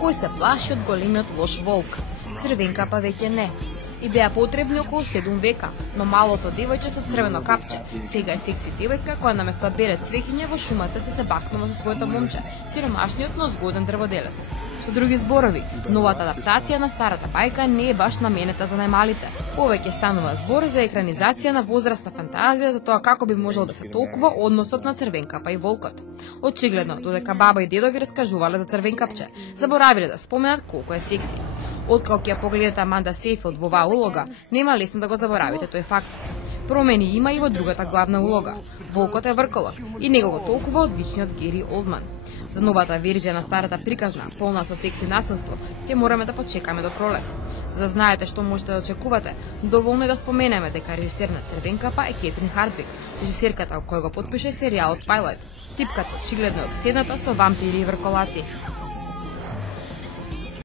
кој се плаши од големиот лош волк. Црвенкапа веќе не. И беа потребни околу 7 века, но малото девојче со црвено капче сега е секси девојка која наместо да бере цвеќиња во шумата се бакнува со своето момче, сиромашниот но згоден дрводелец. Со други зборови, новата адаптација на старата бајка не е баш наменета за најмалите. Повеќе станува збор за екранизација на возрастна фантазија за тоа како би можел да се толкува односот на Црвенкапа и волкот. Очигледно, додека баба и дедо ви раскажувале за Црвенкапче, заборавиле да споменат колку е секси. Откако ќе погледате Аманда Сейфилд во оваа улога, нема лесно да го заборавите тој факт. Промени има и во другата главна улога. Волкот е врколак и него го толкува одличниот Гери Олдман. За новата верзија на старата приказна, полна со секси насилство, ќе мораме да почекаме до пролет. За да знаете што можете да очекувате, доволно е да споменеме дека режисер на Црвенкапа е Кетрин Хардвик, режисерката која го потпише серијалот Twilight. Типката очигледно е обседната со вампири и врколаци.